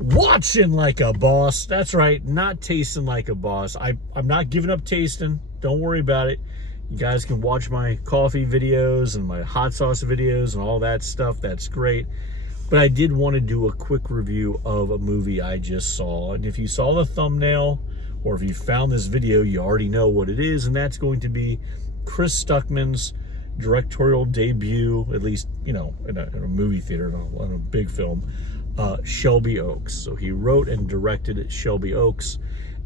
Watching like a boss. That's right, not tasting like a boss. I'm not giving up tasting. Don't worry about it. You guys can watch my coffee videos and my hot sauce videos and all that stuff. That's great. But I did want to do a quick review of a movie I just saw. And if you saw the thumbnail, or if you found this video, you already know what it is. And that's going to be Chris Stockmann's directorial debut, at least, in a movie theater, on a big film, Shelby Oaks. So he wrote and directed Shelby Oaks.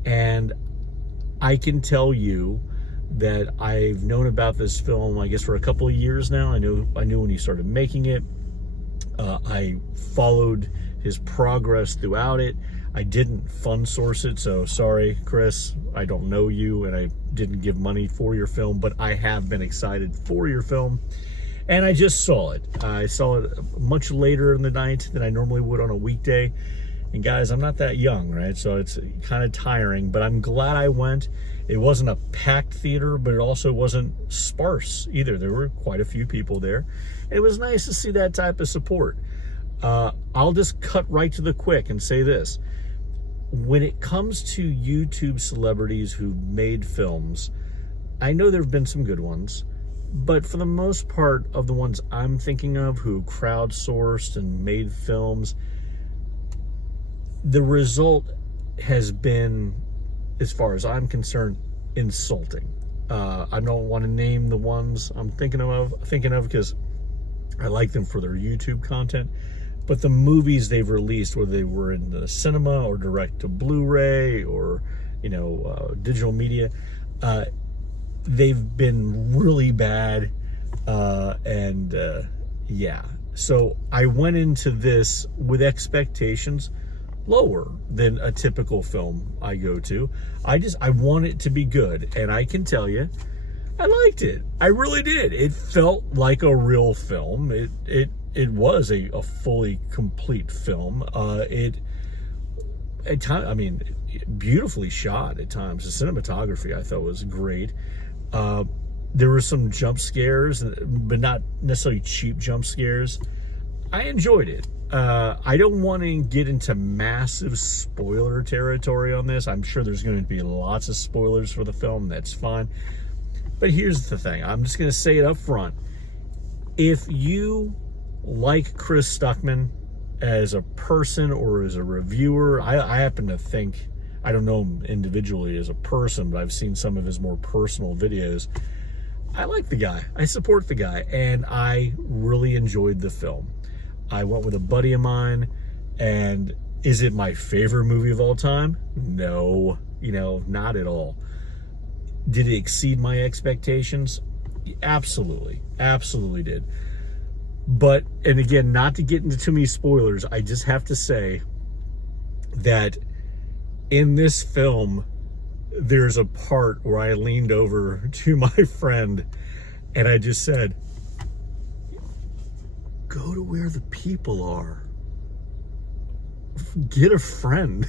And I can tell you that I've known about this film, I guess, for a couple of years now. I knew when he started making it. I followed his progress throughout it. I didn't fund source it, so sorry, Chris. I don't know you, and I didn't give money for your film, but I have been excited for your film. And I just saw it. I saw it much later in the night than I normally would on a weekday. And guys, I'm not that young, right? So it's kind of tiring, but I'm glad I went. It wasn't a packed theater, but it also wasn't sparse either. There were quite a few people there. It was nice to see that type of support. I'll just cut right to the quick and say this. When it comes to YouTube celebrities who made films, I know there have been some good ones, but for the most part of the ones I'm thinking of who crowdsourced and made films, the result has been, as far as I'm concerned, insulting. I don't want to name the ones I'm thinking of because I like them for their YouTube content, but the movies they've released, whether they were in the cinema or direct to Blu-ray or digital media, they've been really bad. Yeah. So I went into this with expectations lower than a typical film I go to. I want it to be good, and I can tell you, I liked it. I really did. It felt like a real film. It was a fully complete film. At times, beautifully shot at times. The cinematography I thought was great. There were some jump scares, but not necessarily cheap jump scares. I enjoyed it. I don't want to get into massive spoiler territory on this. I'm sure there's going to be lots of spoilers for the film. That's fine. But here's the thing. I'm just going to say it up front. If you like Chris Stockmann as a person or as a reviewer, I happen to think, I don't know him individually as a person, but I've seen some of his more personal videos. I like the guy. I support the guy. And I really enjoyed the film. I went with a buddy of mine, and is it my favorite movie of all time? No, not at all. Did it exceed my expectations? Absolutely. Absolutely did. But, and again, not to get into too many spoilers, I just have to say that in this film, there's a part where I leaned over to my friend and I just said, go to where the people are. Get a friend.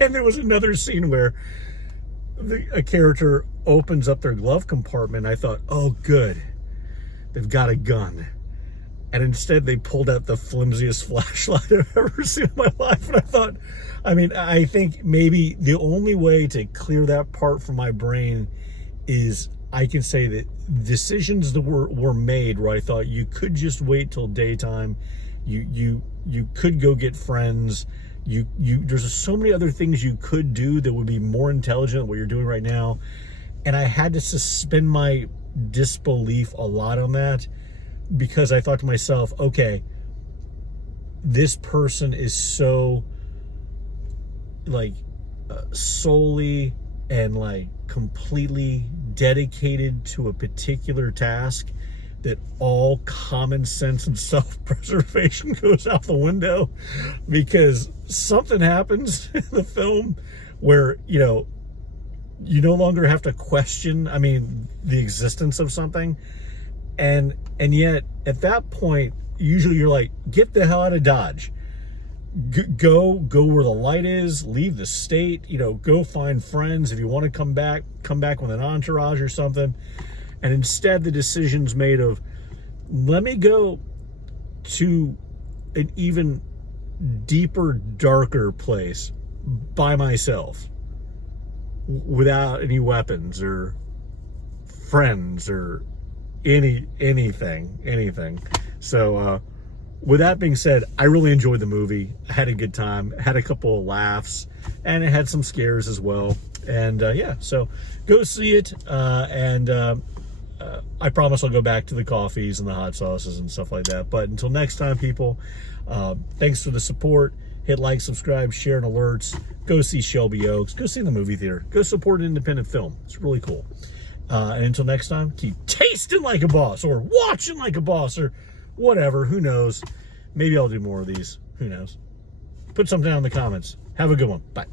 And there was another scene where a character opens up their glove compartment. I thought, oh, good. They've got a gun. And instead they pulled out the flimsiest flashlight I've ever seen in my life. And I thought, I think maybe the only way to clear that part from my brain is I can say that decisions that were made where I thought you could just wait till daytime. You could go get friends. There's so many other things you could do that would be more intelligent than what you're doing right now. And I had to suspend my disbelief a lot on that, because I thought to myself, okay, this person is so solely and completely dedicated to a particular task that all common sense and self-preservation goes out the window, because something happens in the film where, you no longer have to question, the existence of something. And yet at that point, usually you're like, get the hell out of Dodge. Go where the light is, leave the state, go find friends. If you want to come back with an entourage or something. And instead the decision's made of, let me go to an even deeper, darker place by myself without any weapons or friends or anything. So with that being said, I really enjoyed the movie. I had a good time, had a couple of laughs, and it had some scares as well. And yeah, so go see it. I promise I'll go back to the coffees and the hot sauces and stuff like that. But until next time, people, thanks for the support. Hit like, subscribe, share, and alerts. Go see Shelby Oaks. Go see the movie theater. Go support an independent film. It's really cool. And until next time, keep tasting like a boss, or watching like a boss, or whatever. Who knows? Maybe I'll do more of these. Who knows? Put something down in the comments. Have a good one. Bye.